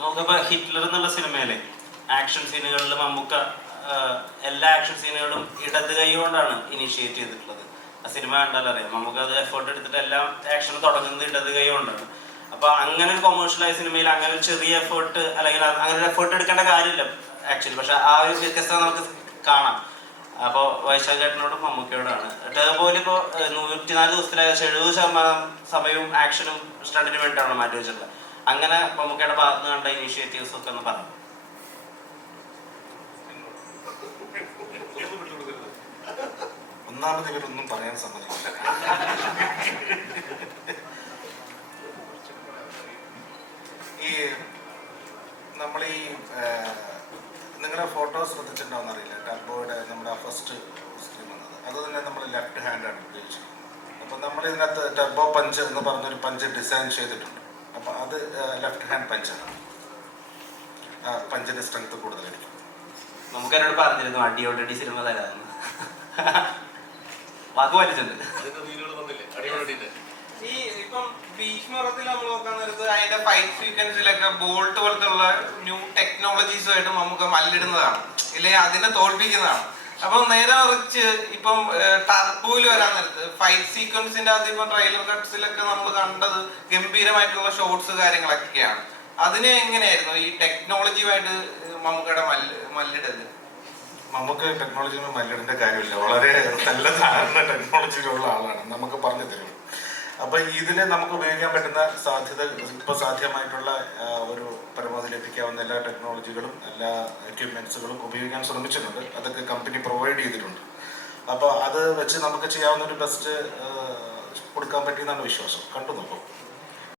നമുക്കിപ്പോ ഹിറ്റ്ലർ എന്നുള്ള സിനിമയിലെ ആക്ഷൻ സീനുകളിൽ മമ്മൂക്ക എല്ലാ ആക്ഷൻ സീനുകളും ഇടത് കൈ കൊണ്ടാണ് ഇനിഷ്യേറ്റ് ചെയ്തിട്ടുള്ളത്. ആ സിനിമ കണ്ടാൽ അറിയാം. നമുക്ക് അത് എഫേർട്ട് എടുത്തിട്ട് എല്ലാം ആക്ഷൻ തുടങ്ങുന്നത് ഇടത് കൈ കൊണ്ടാണ്. അപ്പൊ അങ്ങനെ ഒരു കൊമേഴ്ഷ്യലായ സിനിമയിൽ അങ്ങനെ ഒരു ചെറിയ എഫേർട്ട് അല്ലെങ്കിൽ അങ്ങനെ ഒരു എഫേർട്ട് എടുക്കേണ്ട കാര്യമില്ല ആക്ച്വലി പക്ഷെ ആ ഒരു വ്യത്യസ്തത നമുക്ക് കാണാം. അപ്പോൾ വൈശാഖേട്ടനോടും മമ്മൂക്കയോടാണ് അതേപോലെ ഇപ്പോൾ നൂറ്റിനാല് ദിവസത്തിലായ. എഴുപത് ശതമാനം സമയവും ആക്ഷനും സ്റ്റണ്ടിന് വേണ്ടിയിട്ടാണ് മാറ്റി വെച്ചിട്ടുള്ളത്. അങ്ങനെ മമ്മൂക്കയുടെ ഭാഗത്ത് നിന്ന് കണ്ട ഇനീഷ്യേറ്റീവ്സ് ഒക്കെ ഒന്ന് പറഞ്ഞു ഒന്നാമത് ഇവരൊന്നും പറയാൻ സമ്മതിക്കില്ല. ഈ നമ്മൾ ഈ നിങ്ങളുടെ ഫോട്ടോ ശ്രദ്ധിച്ചിട്ടുണ്ടാവും അറിയില്ല. ടർബോയുടെ നമ്മുടെ ഫസ്റ്റ് സ്ക്രീൻ വന്നത്. അത് തന്നെ നമ്മൾ ലെഫ്റ്റ് ആണ് ഉപയോഗിച്ചത് അപ്പം നമ്മൾ ഇതിനകത്ത് ടർബോ പഞ്ച് എന്ന് പറഞ്ഞൊരു പഞ്ച് ഡിസൈൻ ചെയ്തിട്ടുണ്ട്. അത് ലെഫ്റ്റ് ഹാൻഡ് പഞ്ചാണ് പഞ്ചിന്റെ പഞ്ചിന്റെ സ്ട്രെങ്ത് കൂടുതലായിരിക്കും. നമുക്ക് എന്നോട് പറഞ്ഞിരുന്നു അടി ഓൾറെഡി സിനിമ തരാമെന്ന് വാക്ക് വന്നില്ലേ? ഈ ഇപ്പം ഭീഷ്മറത്തിൽ നമ്മൾ നോക്കാൻ നേരത്ത് അതിന്റെ ഫൈറ്റ് സീക്വൻസിലൊക്കെ ബോൾട്ട് പോലത്തുള്ള ന്യൂ ടെക്നോളജീസുമായിട്ട് നമുക്ക് മല്ലിടുന്നതാണ്. ഇല്ലെങ്കിൽ അതിനെ തോൽപ്പിക്കുന്നതാണ്. അപ്പം നേരെ മറിച്ച് ഇപ്പം ടർബോയിൽ വരാൻ നേരത്ത് ഫൈറ്റ് സീക്വൻസിന്റെ അകത്ത് ഇപ്പം ട്രെയിലർ കട്ട്സിലൊക്കെ നമ്മൾ കണ്ടത് ഗംഭീരമായിട്ടുള്ള ഷോർട്സ് കാര്യങ്ങളൊക്കെയാണ്. അതിന് എങ്ങനെയായിരുന്നു ഈ ടെക്നോളജിയുമായിട്ട് മമ്മൂക്കയുടെ മല്ല് മല്ലിടത് നമുക്ക് ടെക്നോളജിയിൽ മല്ലിടേണ്ട കാര്യമില്ല. വളരെ നല്ല ധാരണ ടെക്നോളജിയിലുള്ള ആളാണ്. നമുക്ക് പറഞ്ഞു അപ്പൊ ഇതിന് നമുക്ക് ഉപയോഗിക്കാൻ പറ്റുന്ന സാധ്യത ഇപ്പൊ സാധ്യമായിട്ടുള്ള ഒരു പരമാവധി ലഭിക്കാവുന്ന എല്ലാ ടെക്നോളജികളും എല്ലാ എക്യുപ്മെന്റ്സുകളും ഉപയോഗിക്കാൻ ശ്രമിച്ചിട്ടുണ്ട്. അതൊക്കെ കമ്പനി പ്രൊവൈഡ് ചെയ്തിട്ടുണ്ട്. അപ്പോൾ അത് വെച്ച് നമുക്ക് ചെയ്യാവുന്ന ഒരു ബെസ്റ്റ് കൊടുക്കാൻ പറ്റിയെന്നാണ് വിശ്വാസം. കണ്ടു നോക്കും.